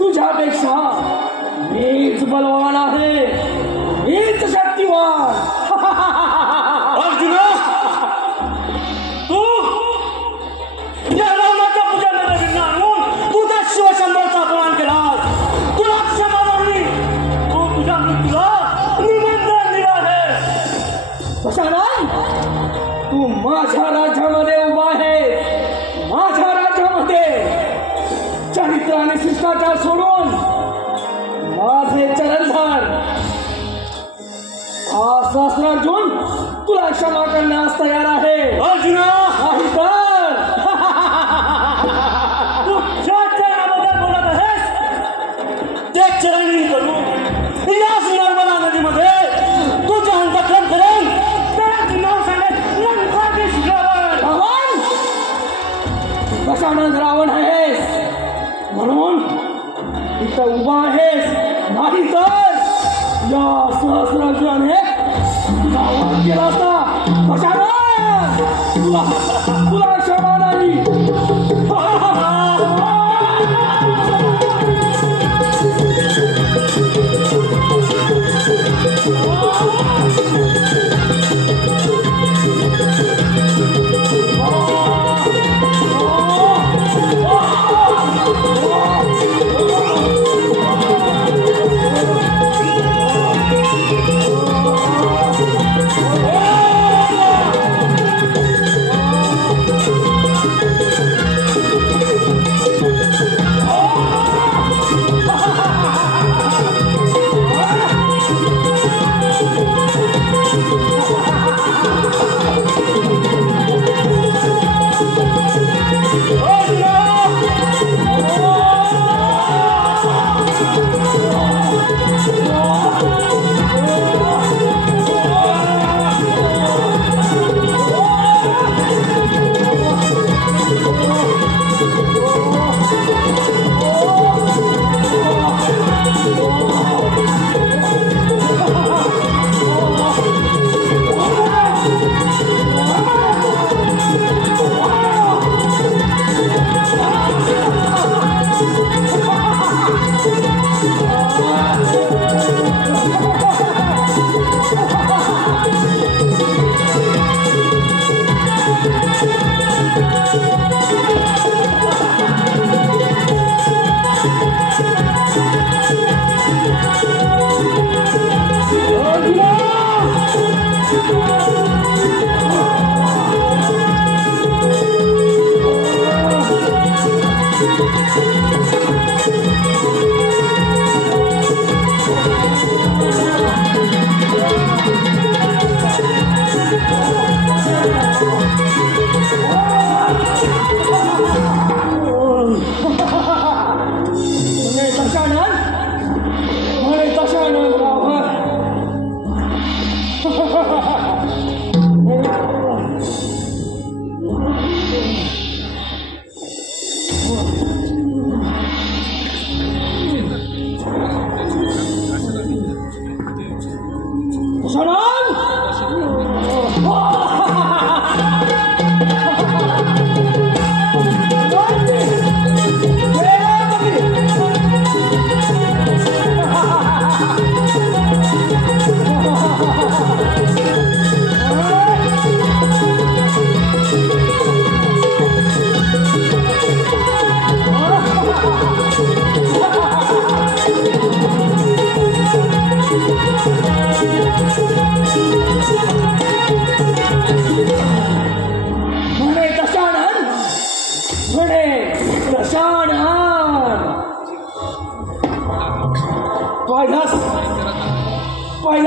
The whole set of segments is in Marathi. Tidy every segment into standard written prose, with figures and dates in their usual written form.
तुझ्यापेक्षा मीच बलवान आहे, मीच शक्तिवान. अर्जुना, तू या रावणाच्या पूजाला आणून तुझा शिवशंभरचा अपमान केलास. तुला क्षमा मागली. तू तुझ्या मृत्यूला निमंत्रण दिलं आहे. दशानन, तू माझ्या राज्यामध्ये उभा आहे, माझ्या राज्यामध्ये चरित्र आणि शिष्टाचार सोडून माझे चरण धर. हा सहस्रार्जुन तुला क्षमा करण्यास तयार आहे. अर्जुना, नाही तर तू ज्या चरणाबद्दल बोलत आहेस ते चरणी करू याच नर्मदा नदीमध्ये तुझ्या अंतःकरण करेन. त्याच नाव सांगेल लंकादेश रावण. रावण, दशानन रावण आहेस म्हणून इथं उभा आहेस, नाही तर या सहस्रार्जुनाने तुझा वध केला असता. दशानन, तुला क्षमा नाही.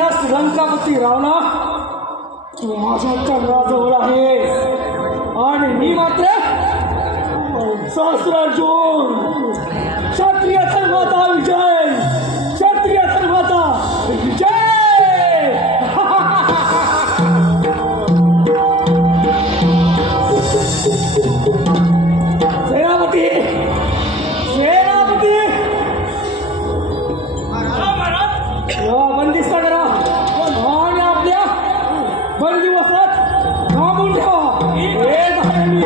पाहिलास लंकापती रावणा, तू माझ्या चंद्राजवळ आहे आणि मी मात्र सहस्रार्जुन. क्षत्रिय धर्माचा विजय, क्षत्रिय धर्माचा विजय. सेनापती, सेनापती, बंदिस्त करा आणि आपल्या बंदिवसात थांबून ठेवा. येत आहे मी.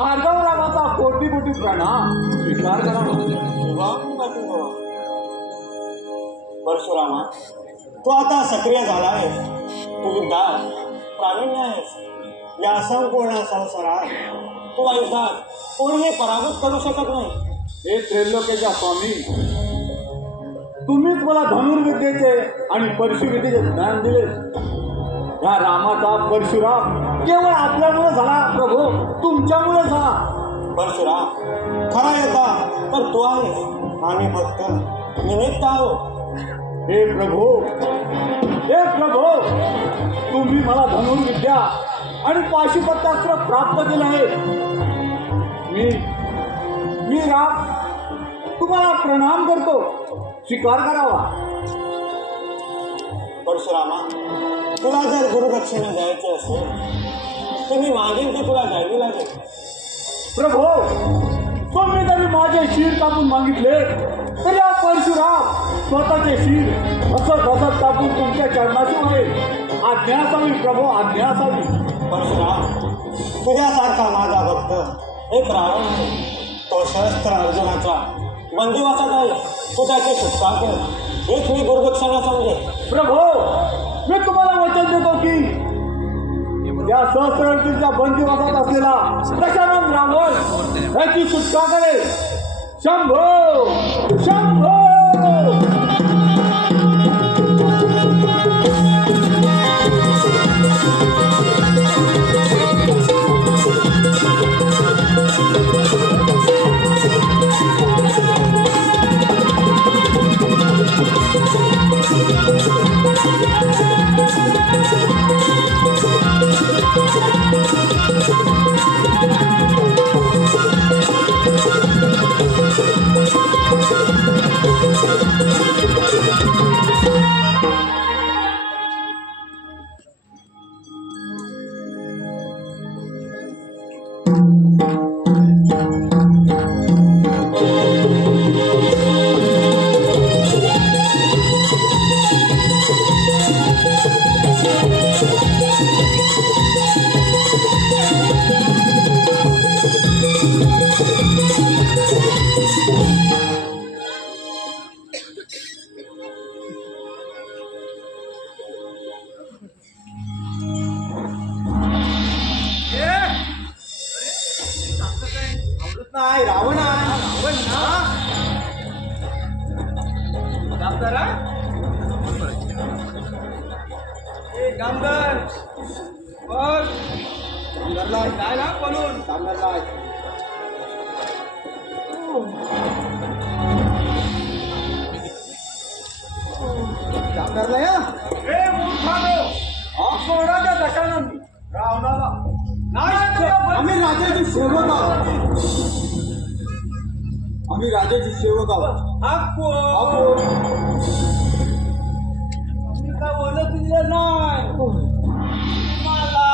भार्गवरावाचा कोटी कोटी प्रणाम. स्वीकार करा. परशुरामा, तू आता सक्रिय झाला आहेस. तू युद्धात प्रावीण्य आहेस. या संपूर्ण संसारात तू आयुष्यात कोणीही पराभूत करू शकत नाही. हे त्रैलोक्याच्या स्वामी, तुम्हीच मला धनुर्विद्येचे आणि परशुविद्येचे ज्ञान दिले. या रामाचा परशुराम केवळ आपल्यामुळे झाला प्रभू, तुमच्यामुळे झाला. परशुराम खरा योद्धा तर तू आहेस. आम्ही फक्त निमित्त आहोत. हे प्रभू, हे प्रभू, तुम्ही मला धनुर्विद्या आणि पाशुपतास्त्र प्राप्त केले आहे. मी राम तुम्हाला प्रणाम करतो. स्वीकार करावा. परशुरामा, तुला जर गुरुदक्षिणा द्यायची असेल तर मी मागेल ती तुला द्यावी लागेल. प्रभू, तुम्ही जरी माझे शीर कापून मागितले तर या परशुराम स्वतःचे शीर असं कापून तुमच्या चरणाशी होईल. आज्ञा असावी प्रभू, आज्ञा असावी. परशुराम, तुझ्यासारखा माझा भक्त एक रावण आहे. तो शस्त्र अर्जुनाच्या बंदिवासात आहे. तू त्याची सुटका कर. हेच मी गुरुदक्षिणा समजे. प्रभू, मी तुम्हाला वचन देतो की या सहस्रार्जुनाच्या बंदिवासात असलेला दशरथ रावण याची सुटका करेल. शंभो शंभो. नाही रावण रावण ना कामदारा ए कामदार बघ कामदारला काय ना बोलून कामदारला कामदारला या ए मूर्खानो सोडाच्या दशानंद रावणाला आम्ही राजाची सेवक आहोत. आम्ही राजाची सेवक आहोत. मी काय ओळख दिलं नाही मला.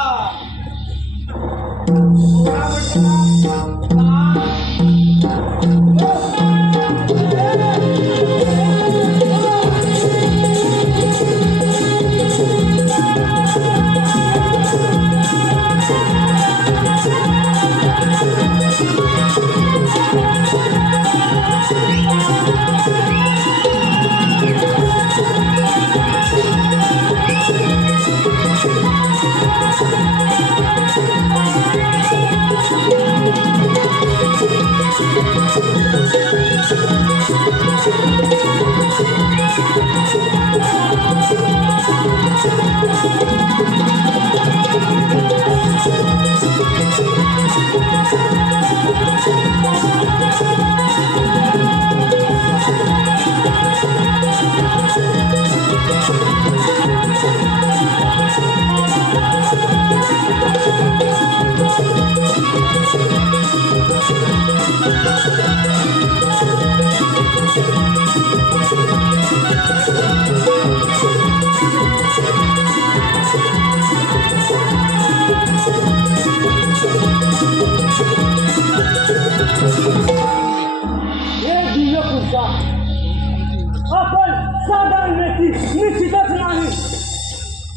आपण साधारण व्यक्ती निश्चितच नाही.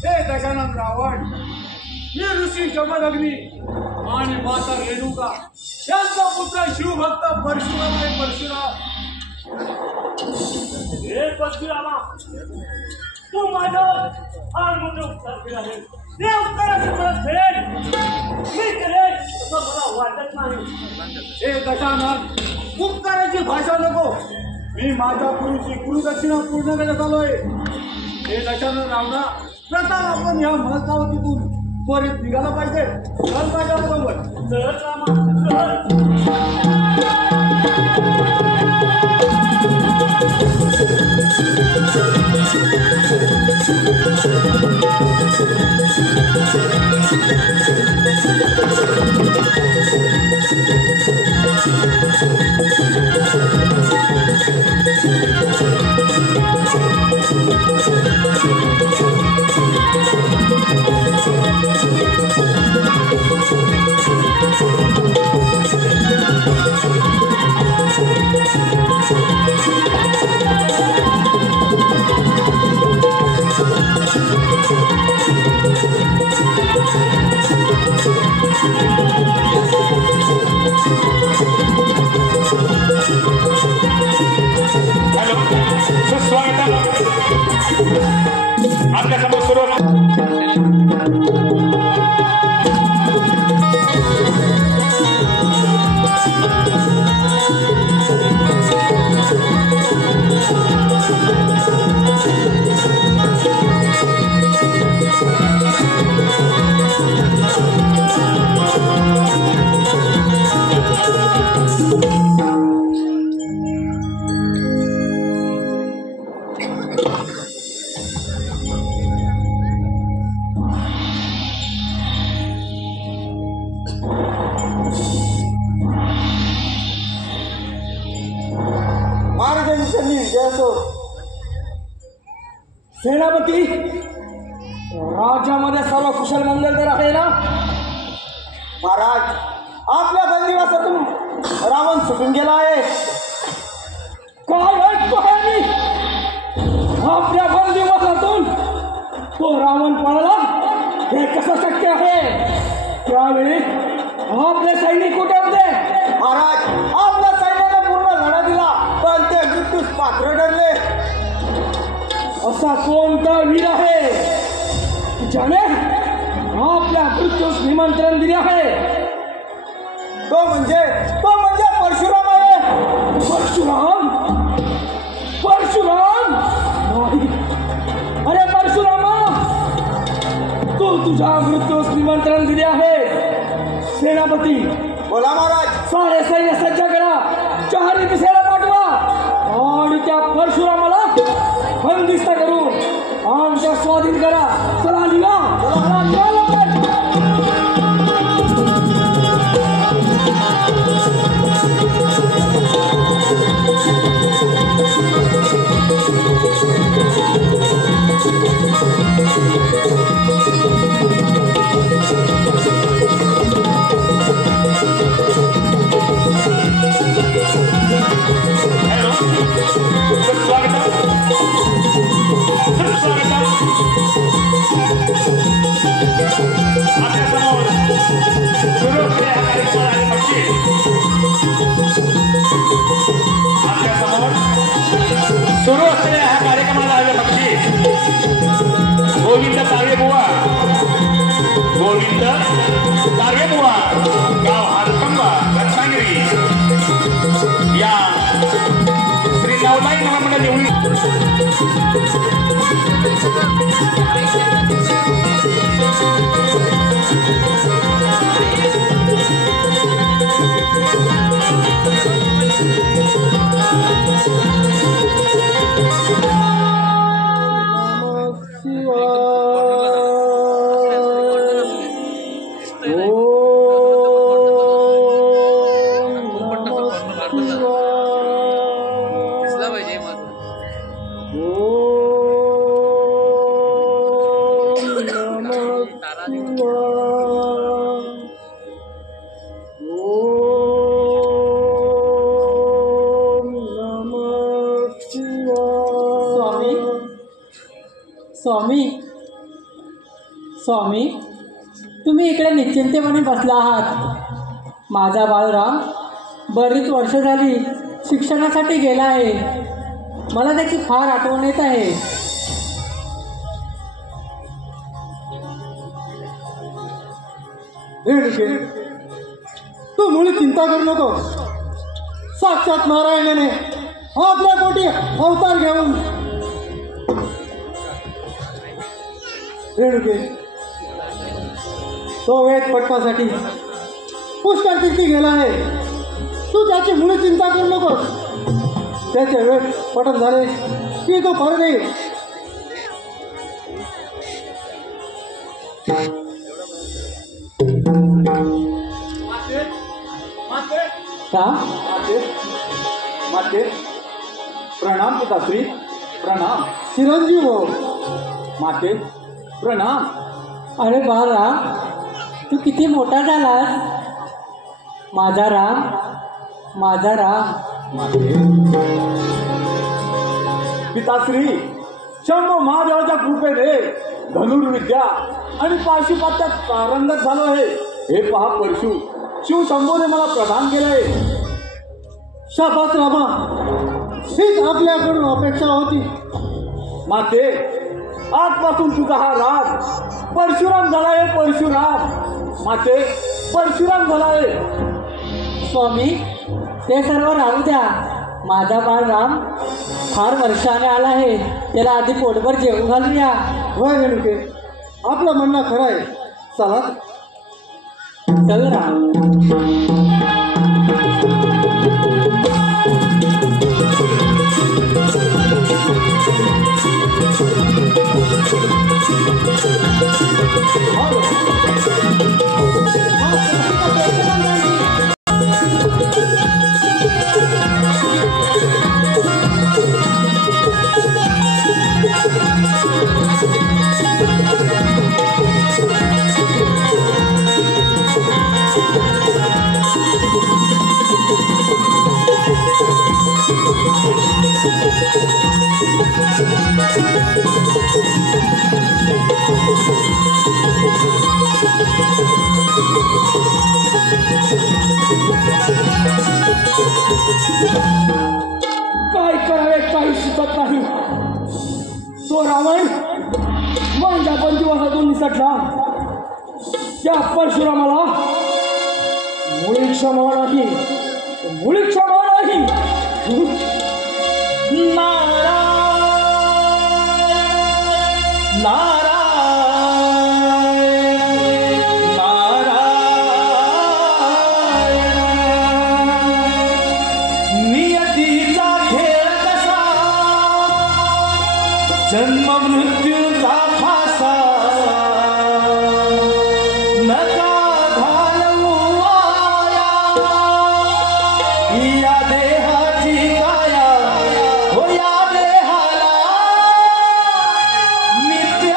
हे दशानन रावण, मी ऋषी जमदग्नी आणि माता रेणुका यांचा पुत्र शिवभक्त परशुराम आहे. परशुराम, हे परशुरामा, तू माझ्यावर फार मोठे उपकार केले आहेत. ते उपकाराची परतफेड मी करेन असं मला वाटत नाही. हे दशानन, उपकाराची भाषा नको. मी माझ्या गुरुची गुरुदक्षिणा पूर्ण करत आलोय. हे दशानन रावणा, प्रथम आपण या महत्वावतीतून त्वरित निघाला पाहिजे. चल माझ्या बरोबर. चल रामा, चल. आपल्या समोर सुरू सेनापती, राज्यामध्ये सर्व कुशल मंगल तर आहे ना? महाराज, आपल्या बंदिवासातून रावण सुटून गेला आहे. काय ऐकतो आहे मी? आपल्या बंदिवासातून तो रावण पळाला? हे कसं शक्य आहे? त्यावेळी आपले सैनिक कुठे होते? महाराज, आपल्या सैन्याने पूर्ण लढा दिला, पण ते मृत्यूस पात्र ठरले. असा कोणता वीर आहे ज्याने आपल्या मृत्यूस निमंत्रण दिले आहे? तो म्हणजे परशुराम आहे. परशुराम? परशुराम नाही. अरे परशुरामा, तू तुझ्या मृत्यूस निमंत्रण दिले आहे. सेनापती, बोला महाराज. सारे सैन्य सज्ज करा, चारही दिशेला पाठवा आणि त्या परशुरामाला बंदिस्त करून आमच्या स्वाधीन करा. चला निघा, चला निघा लवकर. सुरू असलेल्या ह्या कार्यक्रमाला आले बक्षीस गोविंद तारगेबुवा, गोविंद तारगेबुवा, गाव हातकंबा, रत्नागिरी या श्री नवलाई महामंडळ निवडून स्वामी स्वामी तुम्ही इकडे निश्चिंतेपणे बसला आहात. माझा बाळराम बरीच वर्ष झाली शिक्षणासाठी गेला आहे. मला त्याची फार आठवण येत आहे. तू मुळी चिंता करू नको. साक्षात नारायणाने आपल्या पोटी अवतार घेऊन रेणुके तो वेद पटण्यासाठी पुष्कर तीर्थी गेला आहे. तू त्याची मुळे चिंता करू नकोस. त्याचे वेद पठण झाले की तो परत येईल. माते प्रणाम पिताश्री, प्रणाम. चिरंजीव हो. माते प्रणाम. अरे बाळराम, तू किती मोठा झालास. माझा राम, माझा राम. पिताश्री, शंभू महादेवाच्या कृपेने धनुर्विद्या आणि पाशुपात्यात पारंगत झालो आहे. हे पहा परशु, शिव शंभूने मला प्रदान केलंय. शाबास रामा, हीच आपल्याकडून अपेक्षा होती. माते, आजपासून तुझा हा राम परशुराम झालाय. परशुराम माते, परशुराम झालाय. स्वामी, ते सर्व राहू द्या. माझा बाळराम फार वर्षाने आला आहे. त्याला आधी पोटभर जेवून घालूया. होय रेणुके, आपलं म्हणणं खरं आहे. चला चल राम. काय करावे काही सुचत नाही. तो रावण माझ्या पण दिवसातून निसटला. त्या परशुरामाला मुळी क्षमा नाही, मुळी क्षमा नाही. जन्म मृत्यूचा फासा नका घालवू वाया. या देहाची काया हो, या देहाला नित्य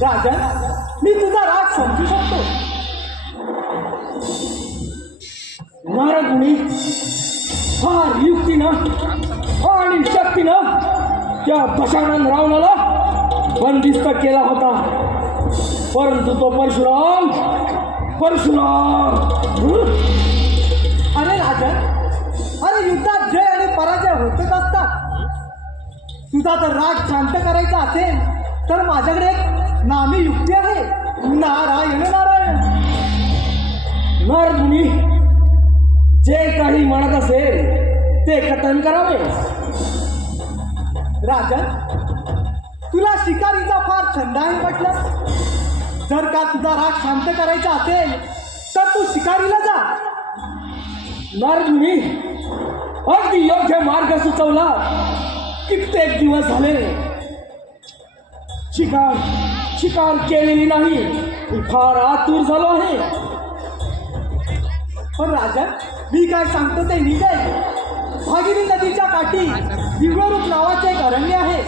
राजन, मी तुझा राग समजू शकतो. नारदमुनी फार युक्तीनं आणि शक्तीनं त्या दशानन रावणाला बंदिस्त केला होता. परंतु तो परशुराम अरे राजन, अरे युद्धात जय आणि पराजय होतच असतात. तुझा जर राग शांत करायचा असेल तर माझ्याकडे एक नामी युक्ती आहे. नारायण नारायण. नारदमुनी जे काही म्हणत असेल ते कथन करावे. राजन, तुला शिकारीचा फार छंद आहे म्हटलं. जर का तुझा राग शांत करायचा असेल तर तू शिकारीला जा. नारदमुनी अगदी योग्य मार्ग सुचवला. कित्येक दिवस झाले शिकार केलेली नाही. मी फार आतुर झालो आहे. पण राजन, मी काय सांगतो ते नीट आहे. भागीरथी नदीच्या काठी दिव्यरूप नावाचे एक अरण्य आहे.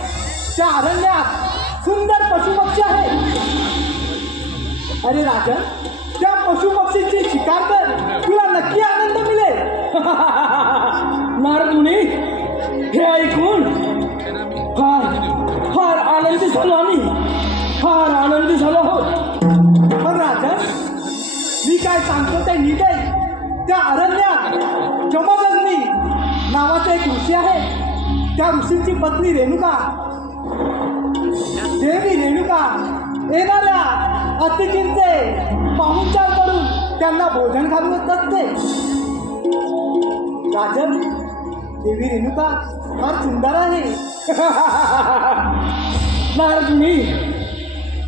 त्या अरण्यात सुंदर पशुपक्षी आहे. अरे राजन, त्या पशुपक्षीची शिकार कर, तुला नक्की आनंद मिळेल. नारदमुनी हे ऐकून फार आनंदी झालो आम्ही. फार आनंदी झालो आहोत. पण राजन, मी काय सांगतो ते नीट आहे. त्या अरण्यात जमदग्नी नावाचा एक ऋषी आहे. त्या ऋषीची पत्नी रेणुका, देवी रेणुका येणाऱ्या अतिथींचे पाहुणचार करून त्यांना भोजन घालवत असते. राजन, देवी रेणुका फार सुंदर आहे. नारदमुनी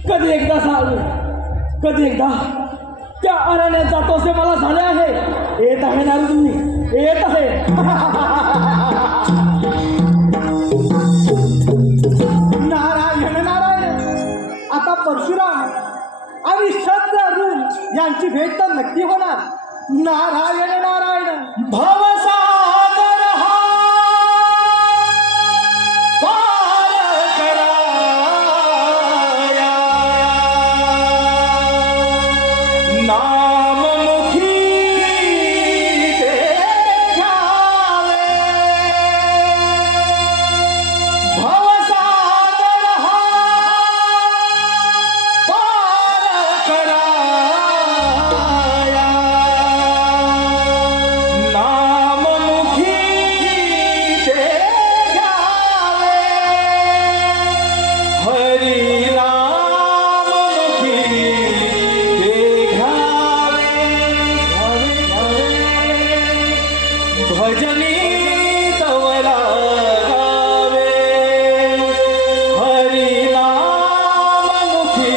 कधी एकदा त्या अरण्यात जातोसे मला झाले आहे. येत आहे नारदमुनी, येत आहे. नारायण नारायण. आता परशुराम आणि शत्रुघ्न यांची भेट तर नक्की होणार. नारायण नारायण. भवसागर हा पार कराया, नाममुखी देखावे. भवसागर हा पार कराया, नाममुखी देखावे. हरी नाममुखी देखावे. भजनी तवला गावे. हरी नाममुखी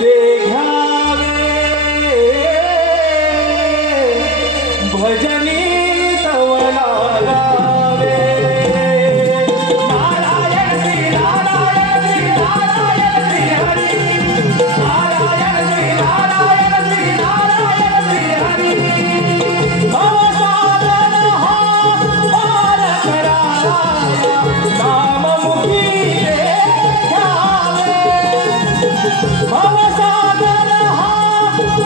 देखावे. भजनी तवला गावे. नारायण श्री नारायण श्री नारायण श्री हरी. नारायण श्री नारायण श्री नारायण श्री हरी. भवसागर हा पार कराया, नाममुखी देखावे. भवसागर हा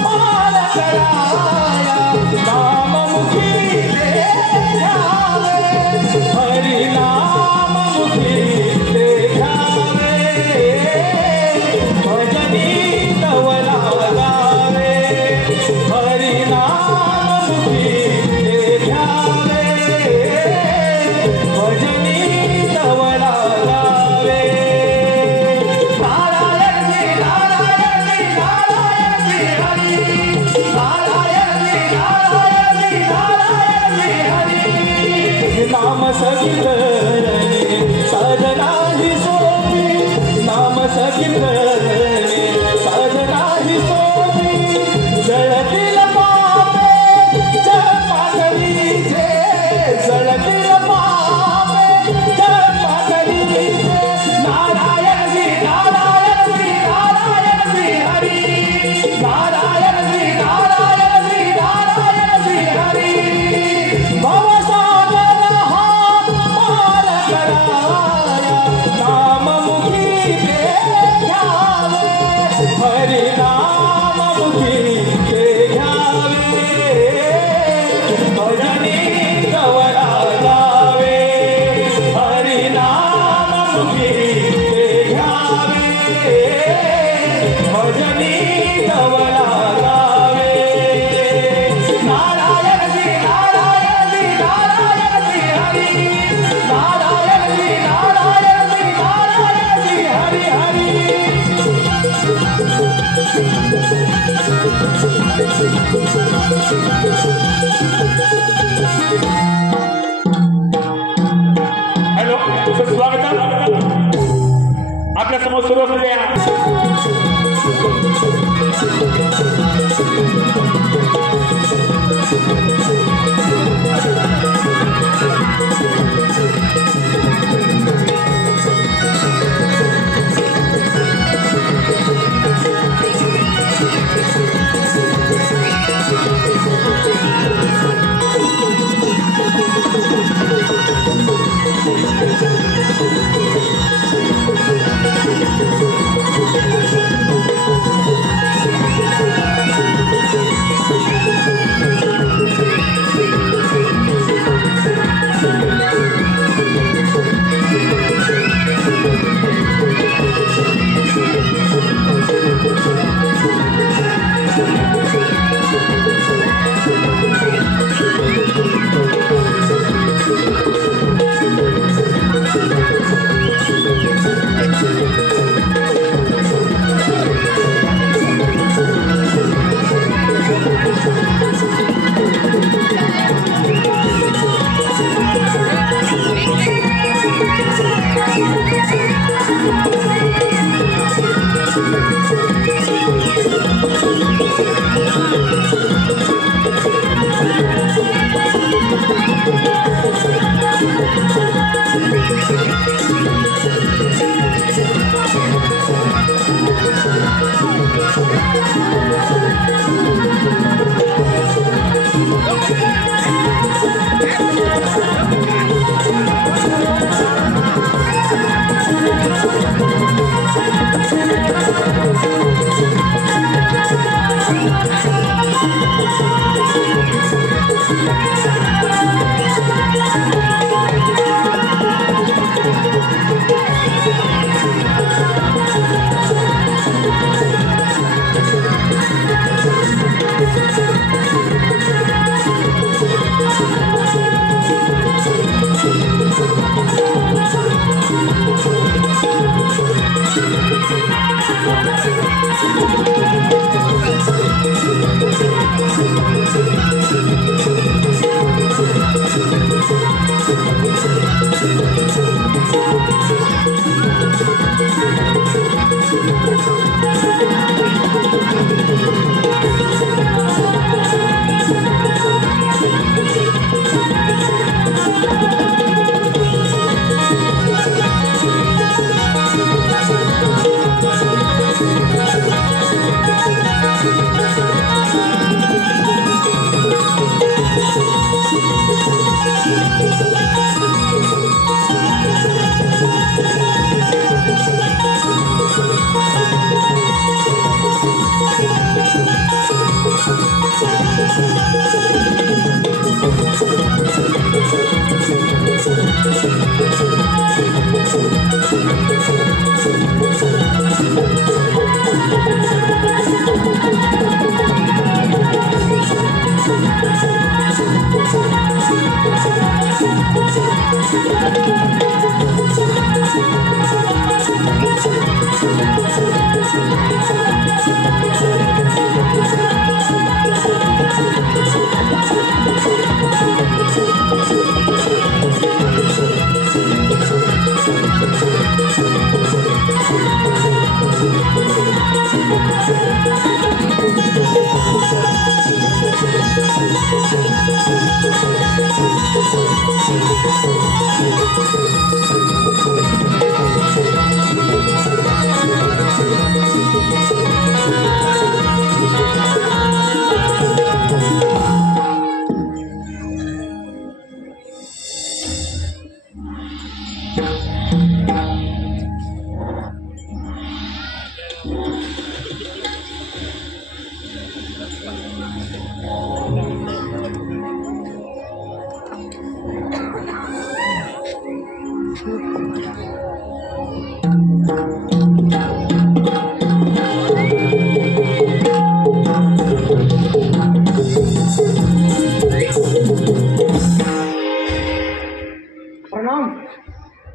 पार कराया, नाममुखी देखावे. हरि नाममुखी देखावे. भजनी तवला गावे. हरि नाममुखी देखावे. भजनी तवला गावे. नारायण श्री नारायण श्री नारायण श्री हरी. नारायण श्री नारायण श्री नारायण श्री हरी. नाम सकीर्तने साधना ही सोपी. नाम सकीर्तने साधना ही सोपी. जळतील पापे जपाकरीचे. जळतील पापे जपाकरीचे. नारायण श्री नारायण श्री नारायण श्री हरी. नारायण श्री नारायण श्री नारायण श्री हरी. भवसागर हा पार कराया, नाममुखी देखावे. हॅलो सर, स्वागत आपल्या समोर सुरू असलेल्या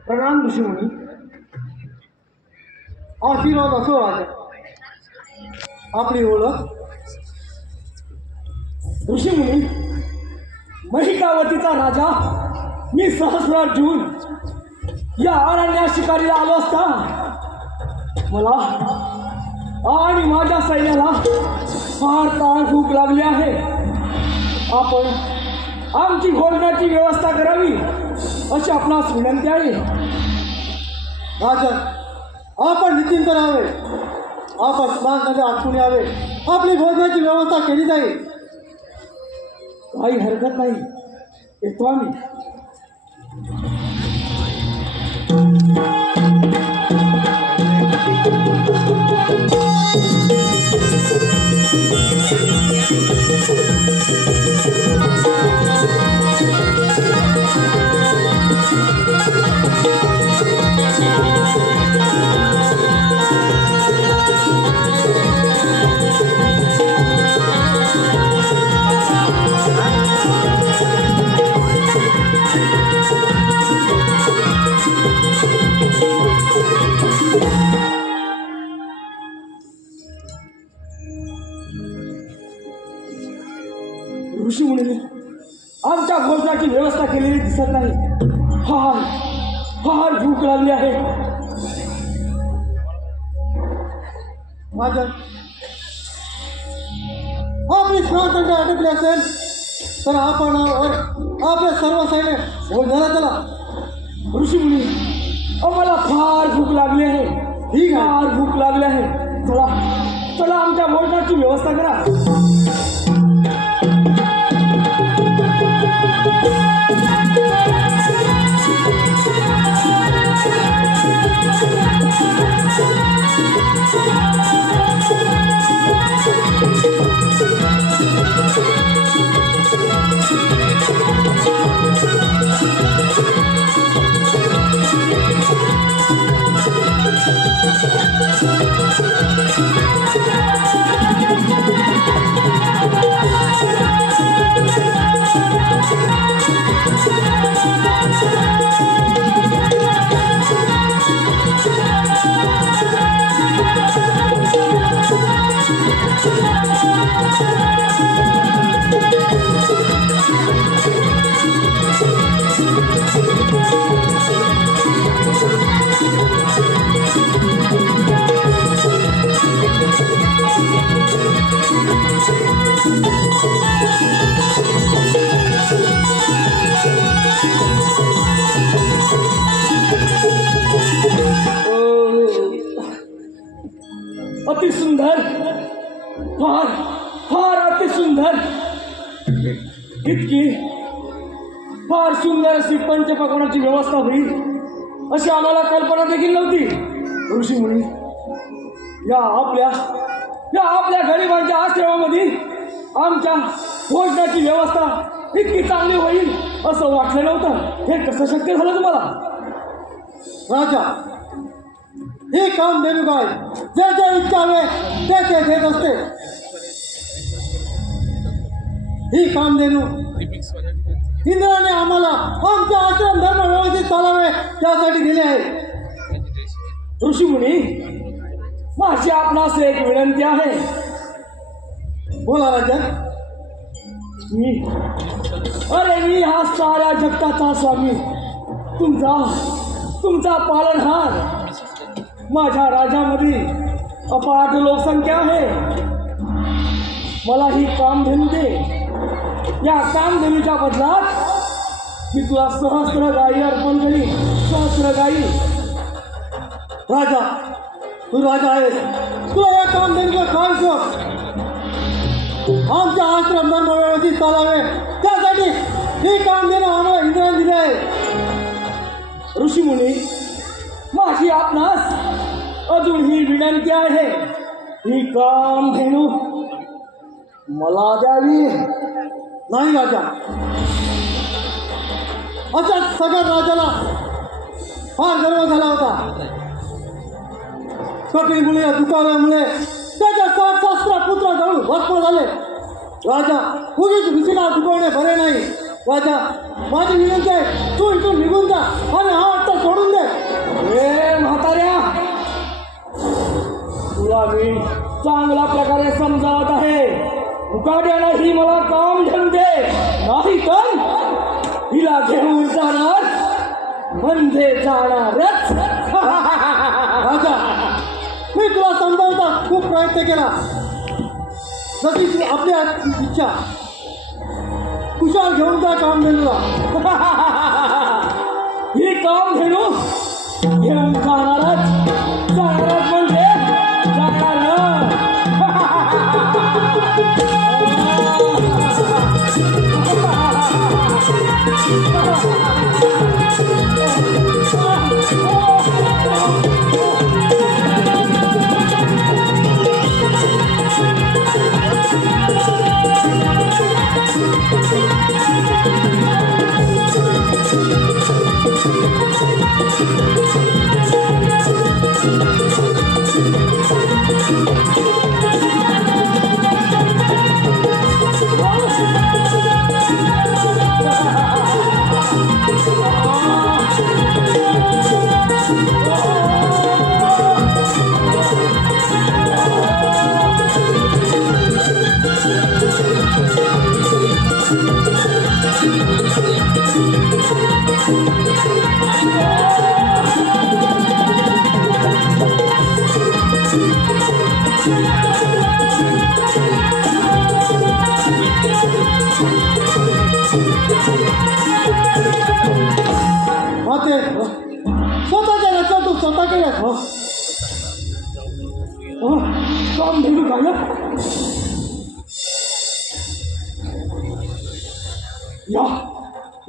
प्रणाम ऋषिमुनी. आशीर्वाद असो राजा. आपली ओळख? ऋषीमुनी, महिकावतीचा राजा मी सहस्रार्जुन या अरण्यात शिकारीला आलो असता मला आणि माझ्या सैन्याला फार ताण भूक लागली आहे. आपण आमची भोजनाची व्यवस्था करावी अशी आपणास विनंती आहे. राजन, आपण निश्चिंत राहावे. आपण स्नानमध्ये आटपून यावे. आपली भोजनाची व्यवस्था केली जाईल. काही हरकत नाही, येतो आम्ही. ऋषीमुनी, आमच्या भोजनाची व्यवस्था केलेली दिसत नाही. फार फार भूक लागली आहे. राजन, आपली स्नानगंगा अडकली असेल तर आपण आपले सर्व सैन्य भोजनाला चला. ऋषीमुनी, आम्हाला फार भूक लागली आहे. ठीक आहे. फार भूक लागली आहे. चला चला, आमच्या भोजनाची व्यवस्था करा. अति सुंदर, फार फार अति सुंदर. इतकी फार सुंदर अशी पंचपक्वान्नाची व्यवस्था होईल अशी आम्हाला कल्पना देखील नव्हती. ऋषीमुनी, या आपल्या गरिबांच्या आश्रमामध्ये आमच्या भोजनाची व्यवस्था इतकी चांगली होईल असं वाटलं नव्हतं. हे कसं शक्य झालं तुम्हाला? राजा, हे काम देणूबाई जे जे इच्छावे ते ते देत असते. ही काम देणू इंद्राने आम्हाला आमचे आश्रम धर्म व्यवस्थित चालावे त्यासाठी दिले आहे. ऋषीमुनी, माझी आपणास एक विनंती आहे. बोला राजा. मी हा साऱ्या जगताचा स्वामी, तुमचा पालनहार. माझ्या राज्यामध्ये अपाट लोकसंख्या आहे. मला ही कामधेनू दे. या कामधेनूच्या बदलात मी तुला सहस्र गायी अर्पण करीन. सहस्र गायी. राजा, तू राजा आहेस. तुला या कामधेनूचा काय शोध? आमचे आश्रम धर्म व्यवस्थित चालावे त्यासाठी हे काम देणं आम्हाला इंद्राने दिले आहे. ऋषीमुनी, माझी आपणास अजून ही विनंती आहे. ही कामधेनू मला द्यावी. नाही राजा. अशाच सगळ्या राजाला फार गर्व झाला होता. कपिलमुळे दुखाव्यामुळे त्याच्या 60 पुत्र जळून भस्म झाले. राजा, उगीच भीतीला दुखवणे बरे नाही. राजा, माझी विनंती आहे, तू इथून निघून जा आणि हा आत्ता सोडून दे. ए म्हाताऱ्या, तुला मी चांगल्या प्रकारे समजावत आहे. मुकाट्याला ही मला काम धरू दे, नाही तर हिला घेऊन जाणार म्हणजे जाणारच. राजा, मी तुला समजावता खूप प्रयत्न केला, जशी तू आपली इच्छा. कुशाल घेऊन जा कामधेनूला. ही काम धेनू घेऊन जाणारच म्हणजे जाणार. स्वतःच्या रचना तू स्वतः केल्यास. काम धेनू गायब.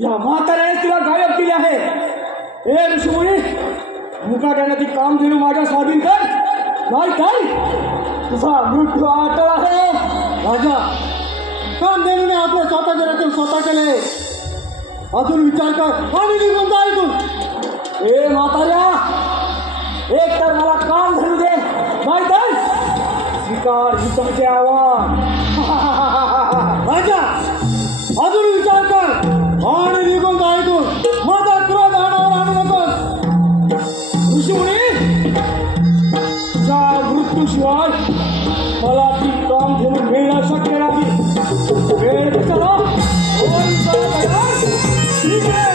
या म्हाताऱ्याने तिला गायब केली आहे. हे ऋषीमुनी, मुकाट्याने ती काम धेनू माझ्या स्वाधीन कर, नाही काय तुझा मृत्यू अटळ आहे. राजा, कामधेनूने आपल्या स्वतःच्या रचना स्वतः केले. अजून विचार कर आणि निघून जा इथून. ए म्हाताऱ्या, एक तर मला काम धरू दे, नाही तर स्वीकार युद्धाचे आव्हान. राजा, अजून विचार कर आणि निघून जा इथून. माझा क्रोध आणावर आणू नकोस. ऋषीमुनी, तुझ्या मृत्यूशिवाय मला ती काम घेऊन मिळणं शक्य नाही. वेळ कशाला? ठीक आहे.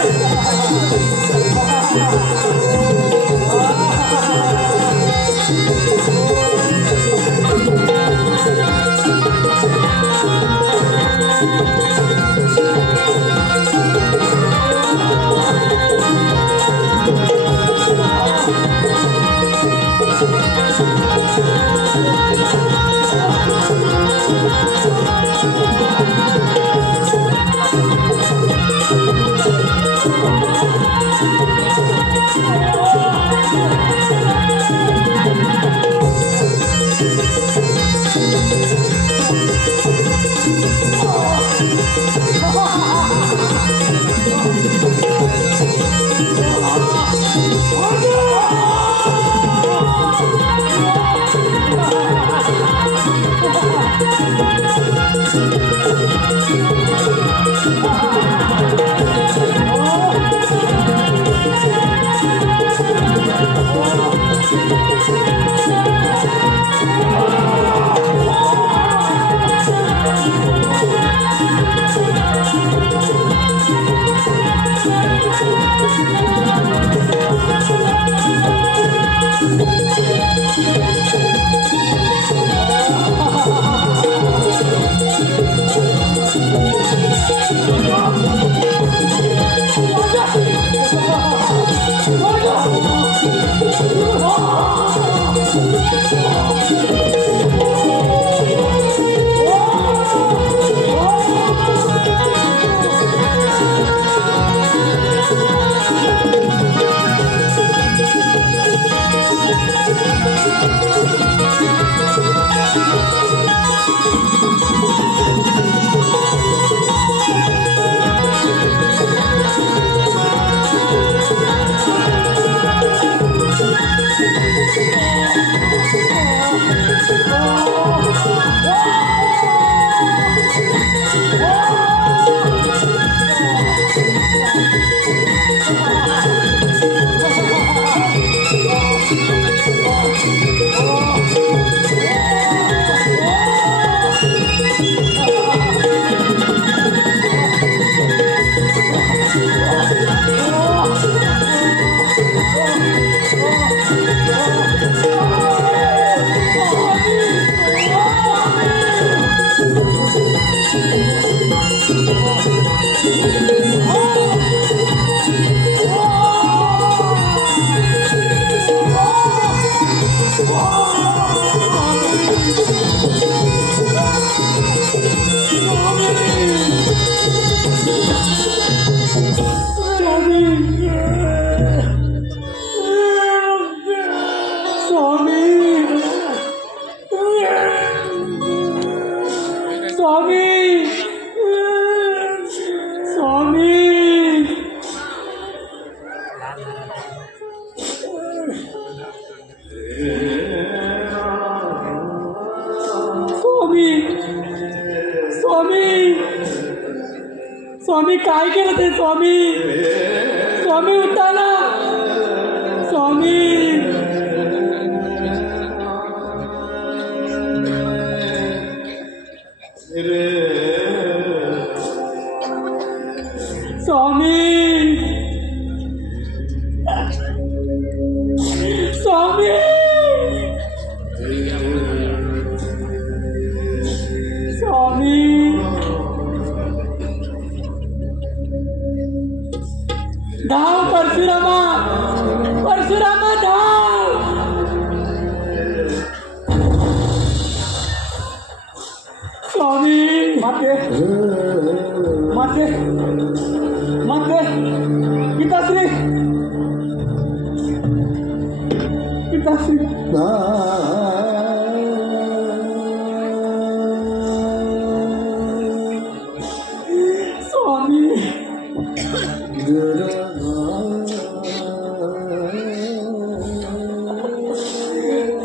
स्वामी काय केलं ते स्वामी? स्वामी उठा ना स्वामी. स्वामी स्वामी स्वामी धाव परशुरामा परशुरामा धाव. स्वामी माते माते माते पिताश्री पिताश्री स्वामी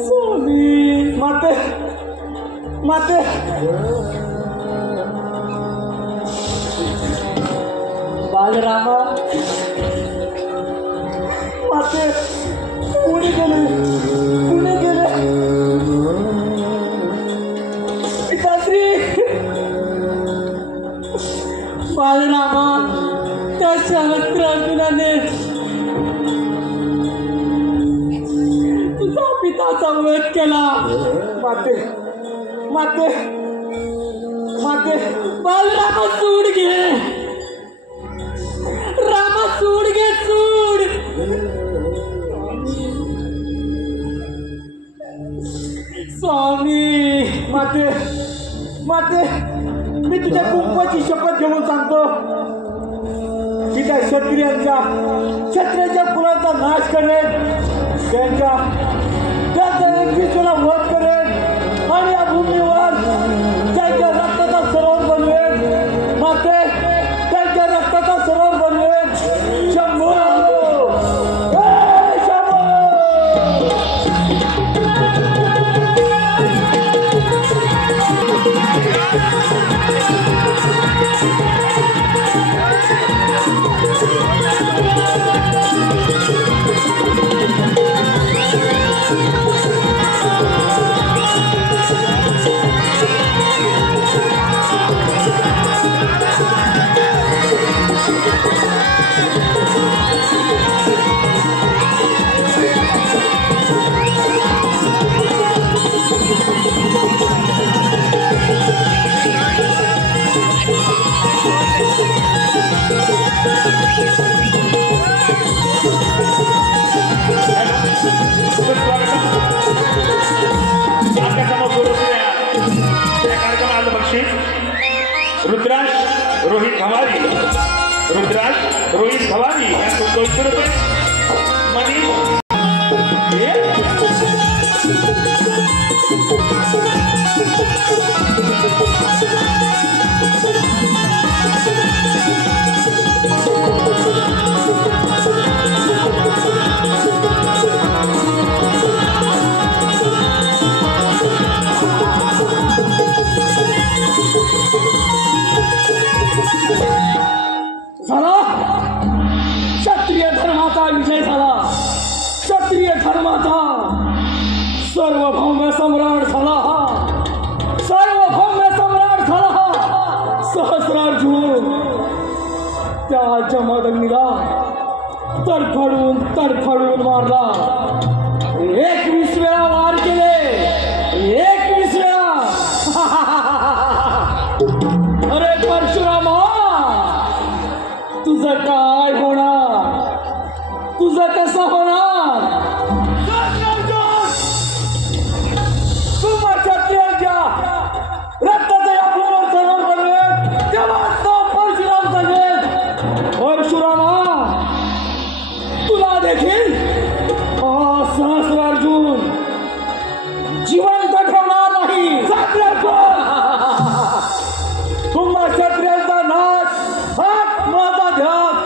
स्वामी माते माते बालरामा माते पुणे गेले पुणे गेले पिताश्री बालरामा त्या सहस्त्र अर्जुनाने तुझा पिताचा वध केला. माते माते माते बालरामा सूड घे रामा सूड घे सूड. स्वामी माते माते मी तुझ्या कुंकवाची शपथ घेऊन सांगतो की त्या क्षत्रियांच्या कुलाचा नाश करेन, त्यांच्या एकविसाला वध करेन आणि या भूमीवर त्यांच्या रक्ताचा सरोवर बनवेन. माते त्यांच्या रक्ताचा सरोवर बनवेन. शंभो शंभो. रुद्राज रोहित भवानी रुद्राज रोहित भवानी यांना 200 रुपये मनीष झाला. क्षत्रिय धर्माचा विजय झाला. क्षत्रिय धर्माचा सार्वभौम सम्राट झाला. सार्वभौम सम्राट झाला. सहस्रार्जुन त्या जमदग्नीला तडफडून मारला. 21 वेळा वार केले. 21 वेळा. अरे परशुरामा तुझं काय होणार? तुझं कसं होणार? जिवंत ठेवणार नाही. तुम्हा क्षत्रियांचा नाश हाच माझा ध्यास.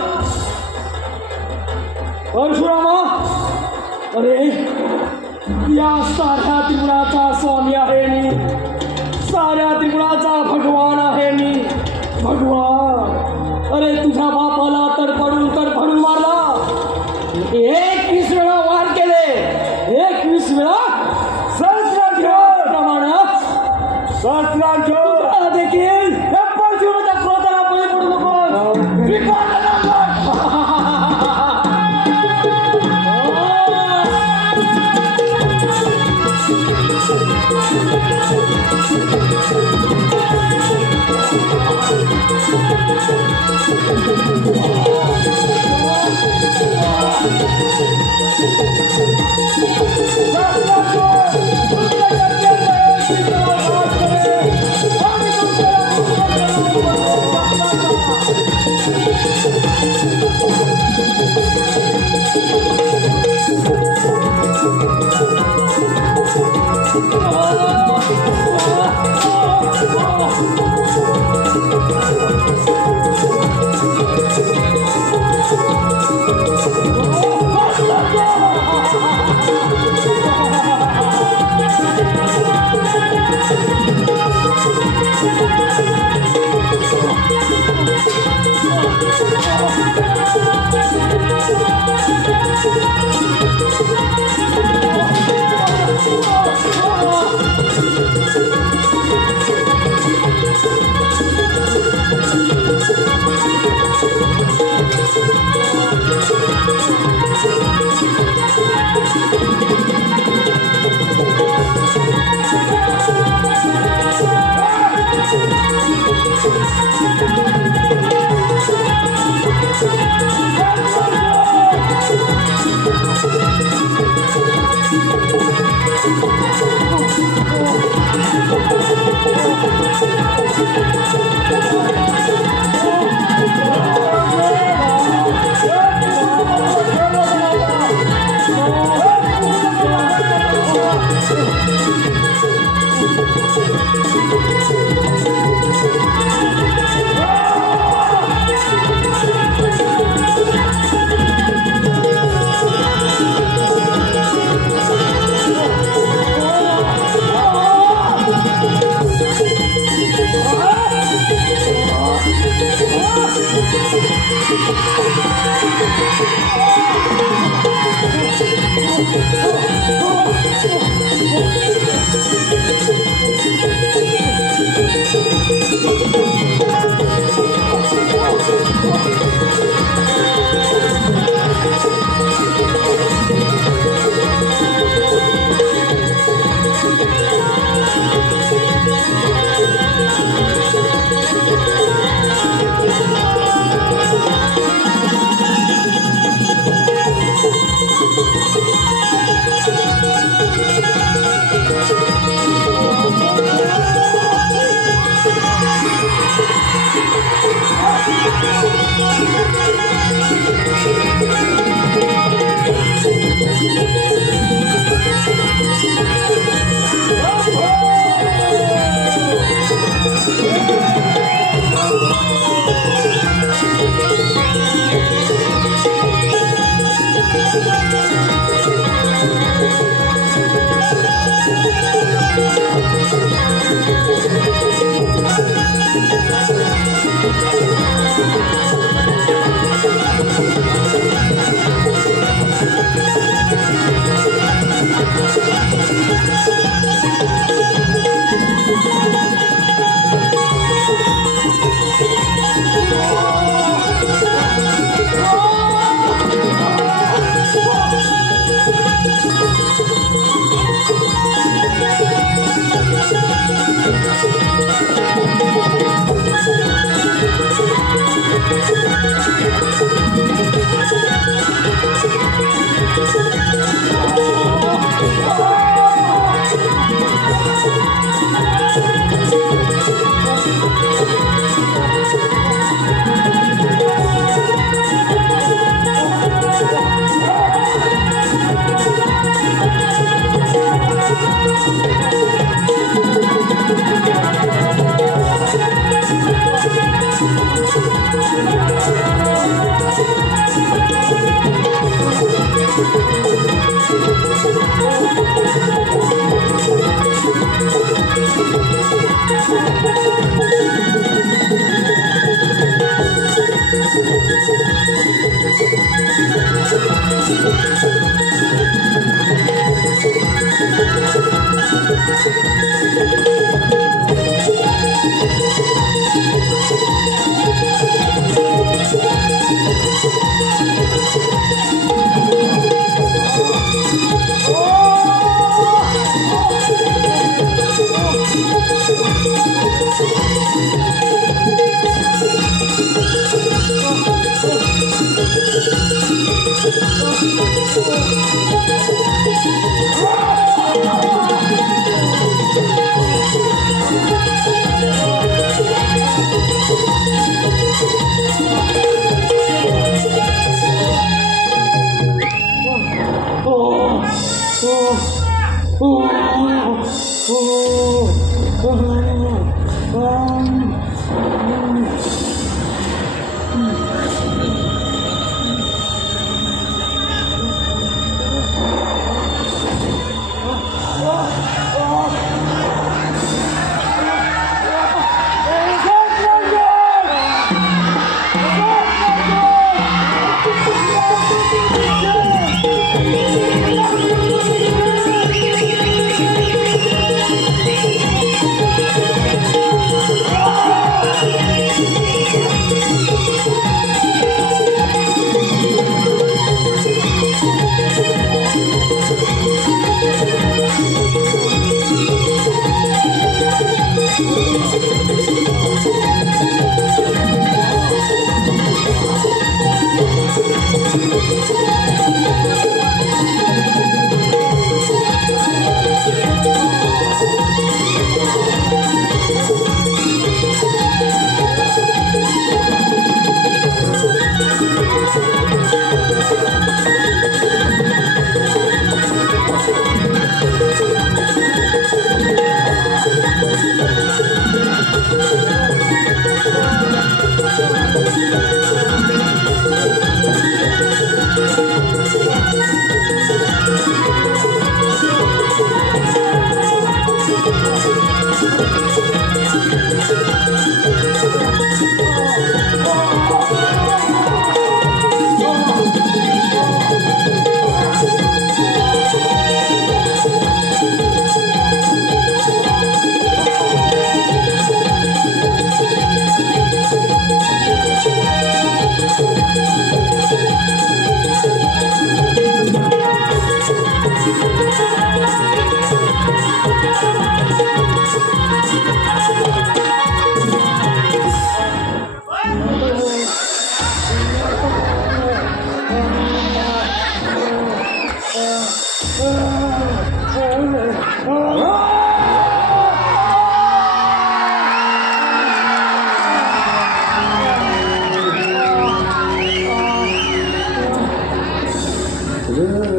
परशुरामा, अरे या साऱ्या त्रिगुणाचा स्वामी आहे मी, साऱ्या त्रिगुणाचा भगवान आहे मी. भगवान, अरे तुझ्या बापाला तडफडून मारला. 21 वेळा वार केले. 21 वेळा सहस्रार्थ देखील हे परशुराच्या क्रोधाला बळी पडू नको.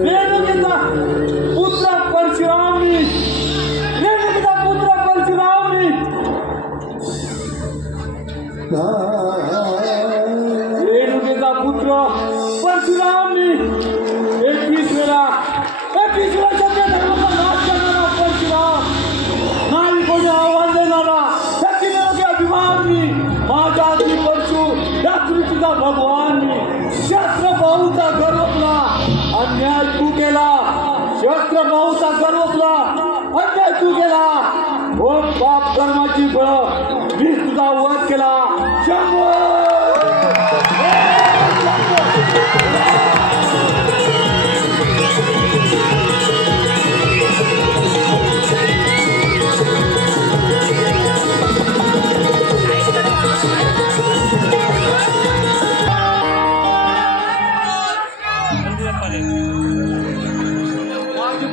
रेणुकीचा पुत्र परशुरामनी, रेणुकीचा पुत्र परशुरामनी, रेणुकीचा पुत्र परशुरामनी 21 वेळा सत्य धर्माचा नाश करणारा परशुराम, नाही कोणी आव्हान देणारा दक्षिणेचे अभिमानी, माझा आधी परशु या सृष्टीचा भगवान मी, शस्त्र भाऊचा गर्वला अन्याय तू केला, शस्त्र भाऊचा गर्वला अन्याय तू केला, हो पाप कर्माची फळ मी तुझा वध केला. शंभो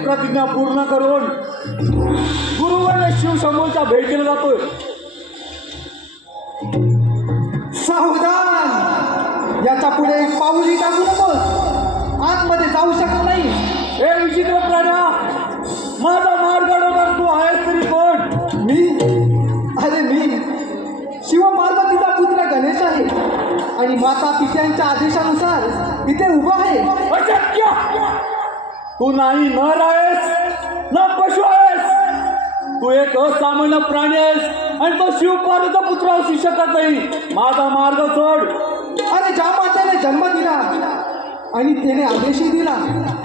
प्रतिज्ञा पूर्ण करून गुरुवर शिवशंभूच्या भेटीला जातोय. सावधान, याच्या पुढे एक पाऊलही टाकू नकोस, आतमध्ये जाऊ शकत नाही. हे विचित्र प्राण्या, माझा मार्ग अडवणार तू आहेस तरी कोण? मी शिवपार्वतीचा पुत्र गणेश आहे आणि माता पित्यांच्या आदेशानुसार इथे उभा आहे. अशक्य! तू नाही नर आहेस ना पशु आहेस, तू एक असामान्य प्राणी आहेस आणि तो शिवपार्वतीचा पुत्र असू शकत नाही. माझा मार्ग सोड. अरे ज्या मातेने जन्म दिला आणि तिने आदेशही दिला,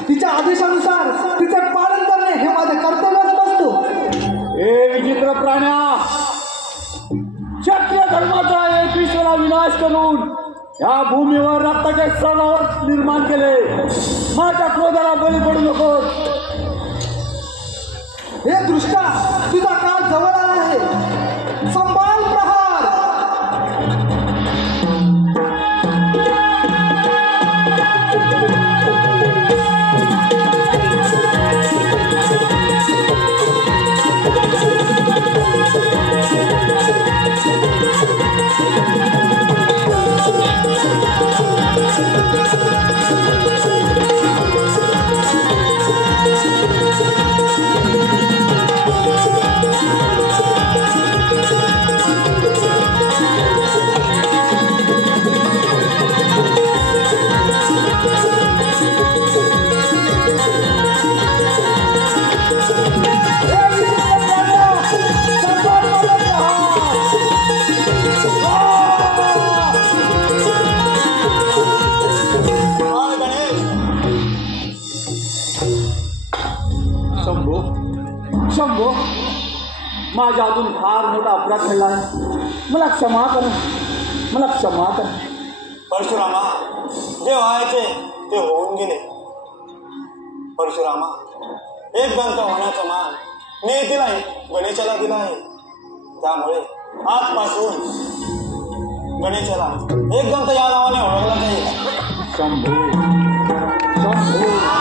तिच्या आदेशानुसार तिचे पालन करणे हे माझे कर्तव्यच असतो. हे विचित्र प्राण्या, क्षत्रिय धर्माचा 21 वेळा विनाश करून या भूमीवर रक्ताचे सरोवर निर्माण केले. माझ्या क्रोधाला बळी पडू नकोस. हे दृष्टा, तुझा काळ जवळ आला आहे. संभाल प्रहार. शंभो, माझ्या अजून फार मोठा अपराध घडला आहे. मला क्षमा कर, मला क्षमा कर. परशुरामा, जे व्हायचे ते होऊन गेले. परशुरामा, एक दंत होण्याचा मान नियतीलाही गणेशाला दिला आहे. त्यामुळे आजपासून गणेशाला एक दंत या नावाने ओळखला जाईल. शंभो, शंभो